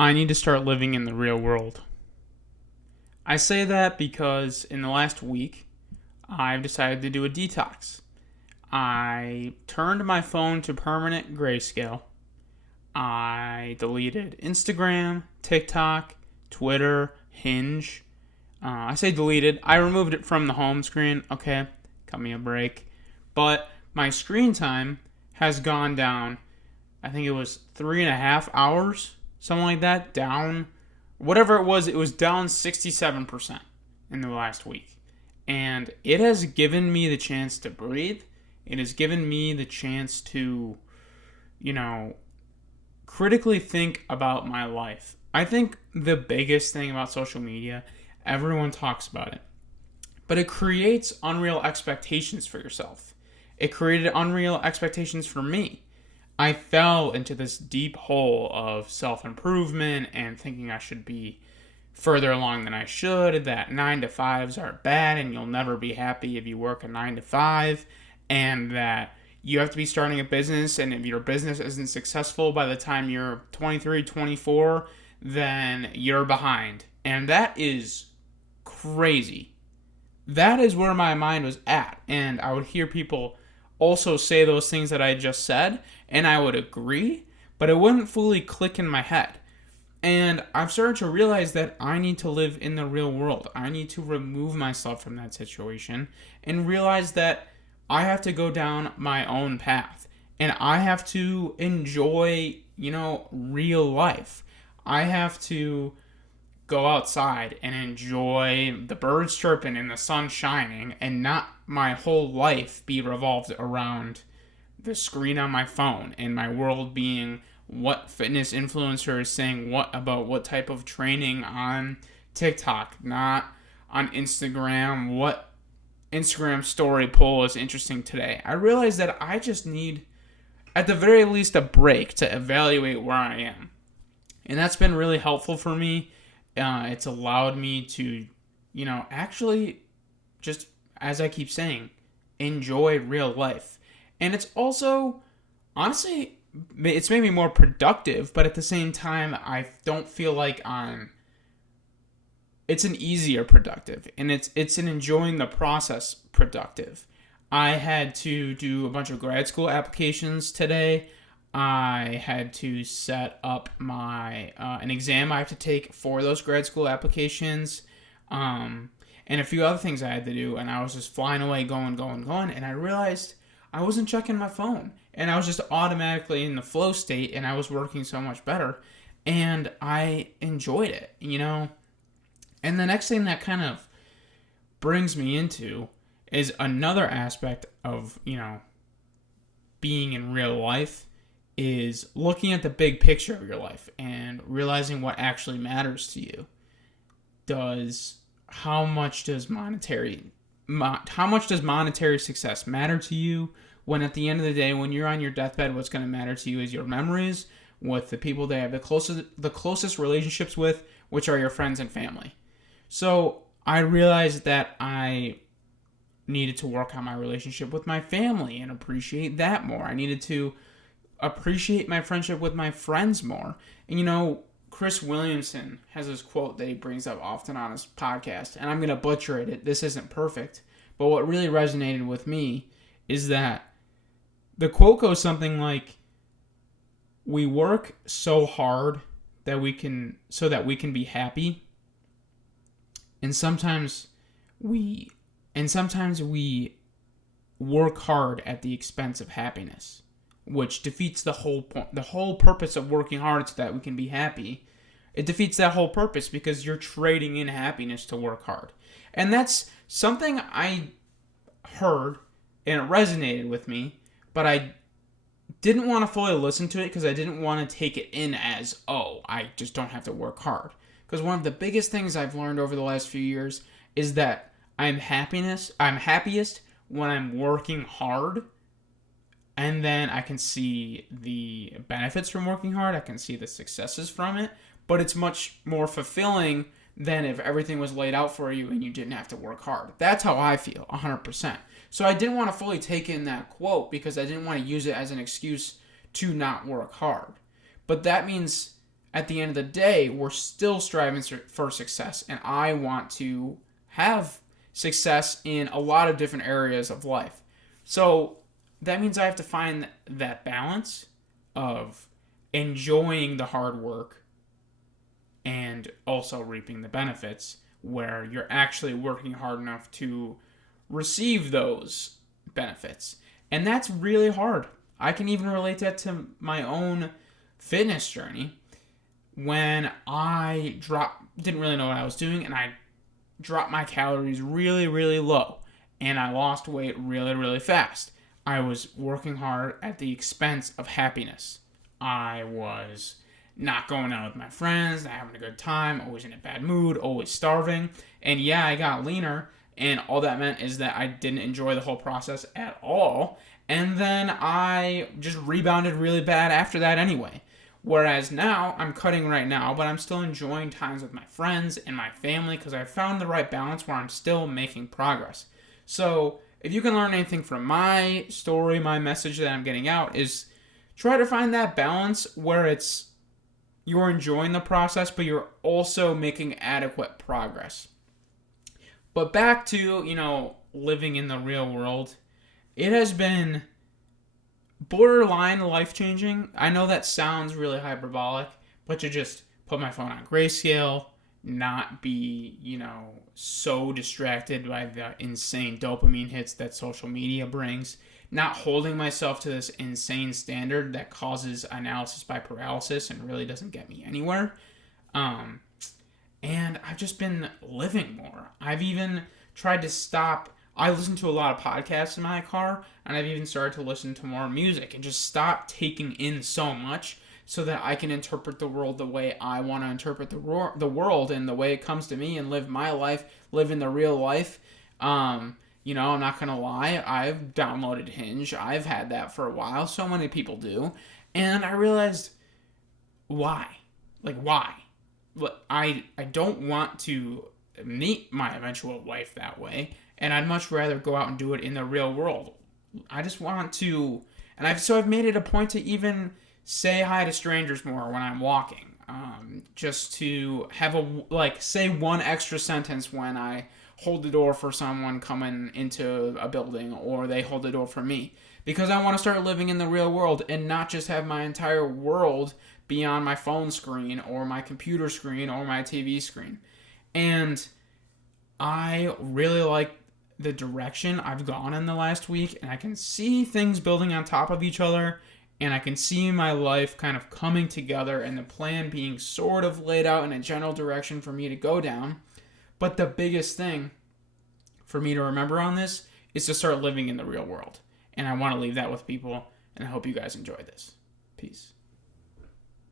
I need to start living in the real world. I say that because in the last week, I've decided to do a detox. I turned my phone to permanent grayscale. I deleted Instagram, TikTok, Twitter, Hinge. I say deleted. I removed it from the home screen. Okay, cut me a break. But my screen time has gone down. I think it was 3.5 hours, something like that, down. Whatever it was down 67% in the last week. And it has given me the chance to breathe. It has given me the chance to, you know, critically think about my life. I think the biggest thing about social media, everyone talks about it, but it creates unreal expectations for yourself. It created unreal expectations for me. I fell into this deep hole of self-improvement and thinking I should be further along than I should, that 9 to 5s are bad and you'll never be happy if you work a 9 to 5, and that you have to be starting a business, and if your business isn't successful by the time you're 23, 24, then you're behind. And that is crazy. That is where my mind was at. And I would hear people also say those things that I just said, and I would agree, but it wouldn't fully click in my head. And I've started to realize that I need to live in the real world. I need to remove myself from that situation and realize that I have to go down my own path. And I have to enjoy, real life. I have to go outside and enjoy the birds chirping and the sun shining, and not my whole life be revolved around the screen on my phone and my world being what fitness influencer is saying what about what type of training on TikTok, not on Instagram, what Instagram story poll is interesting today. I realize that I just need, at the very least, a break to evaluate where I am. And that's been really helpful for me. It's allowed me to, actually just, as I keep saying, enjoy real life. And it's also, honestly, it's made me more productive, but at the same time, I don't feel like it's an easier productive, and it's an enjoying the process productive. I had to do a bunch of grad school applications today. I had to set up my an exam I have to take for those grad school applications, and a few other things I had to do. And I was just flying away, going, and I realized I wasn't checking my phone, and I was just automatically in the flow state, and I was working so much better, and I enjoyed it, And the next thing that kind of brings me into is another aspect of, being in real life, is looking at the big picture of your life and realizing what actually matters to you. How much does monetary success matter to you? When at the end of the day, when you're on your deathbed, what's going to matter to you is your memories with the people that have the closest relationships with, which are your friends and family. So I realized that I needed to work on my relationship with my family and appreciate that more. I needed to appreciate my friendship with my friends more. And Chris Williamson has this quote that he brings up often on his podcast, and I'm going to butcher it. This isn't perfect. But what really resonated with me is that the quote goes something like, we work so hard that we can be happy. And sometimes we work hard at the expense of happiness, which defeats the whole point, the whole purpose of working hard so that we can be happy. It defeats that whole purpose because you're trading in happiness to work hard. And that's something I heard and it resonated with me, but I didn't want to fully listen to it because I didn't want to take it in as, I just don't have to work hard. Because one of the biggest things I've learned over the last few years is that I'm happiest when I'm working hard, and then I can see the benefits from working hard. I can see the successes from it, but it's much more fulfilling than if everything was laid out for you and you didn't have to work hard. That's how I feel, 100%. So I didn't want to fully take in that quote because I didn't want to use it as an excuse to not work hard. But that means at the end of the day, we're still striving for success, and I want to have success in a lot of different areas of life. So that means I have to find that balance of enjoying the hard work and also reaping the benefits, where you're actually working hard enough to receive those benefits. And that's really hard. I can even relate that to my own fitness journey when I didn't really know what I was doing, and I dropped my calories really, really low, and I lost weight really, really fast. I was working hard at the expense of happiness. I was not going out with my friends, not having a good time, always in a bad mood, always starving. And yeah, I got leaner, and all that meant is that I didn't enjoy the whole process at all. And then I just rebounded really bad after that anyway. Whereas now, I'm cutting right now, but I'm still enjoying times with my friends and my family because I found the right balance where I'm still making progress. So, if you can learn anything from my story, my message that I'm getting out is try to find that balance where you're enjoying the process, but you're also making adequate progress. But back to, living in the real world, it has been borderline life-changing. I know that sounds really hyperbolic, but to just put my phone on grayscale, not be, so distracted by the insane dopamine hits that social media brings, not holding myself to this insane standard that causes analysis by paralysis and really doesn't get me anywhere. And I've just been living more. I've even tried to stop. I listen to a lot of podcasts in my car, and I've even started to listen to more music and just stop taking in so much so that I can interpret the world the way I want to interpret the world and the way it comes to me and live my life, live in the real life. I'm not going to lie. I've downloaded Hinge. I've had that for a while. So many people do. And I realized, why? Why? I don't want to meet my eventual wife that way. And I'd much rather go out and do it in the real world. I just want to, and I've made it a point to even say hi to strangers more when I'm walking. Just to have say one extra sentence when I hold the door for someone coming into a building, or they hold the door for me. Because I want to start living in the real world and not just have my entire world be on my phone screen or my computer screen or my TV screen. And I really like the direction I've gone in the last week, and I can see things building on top of each other, and I can see my life kind of coming together and the plan being sort of laid out in a general direction for me to go down. But the biggest thing for me to remember on this is to start living in the real world. And I want to leave that with people, and I hope you guys enjoy this. Peace.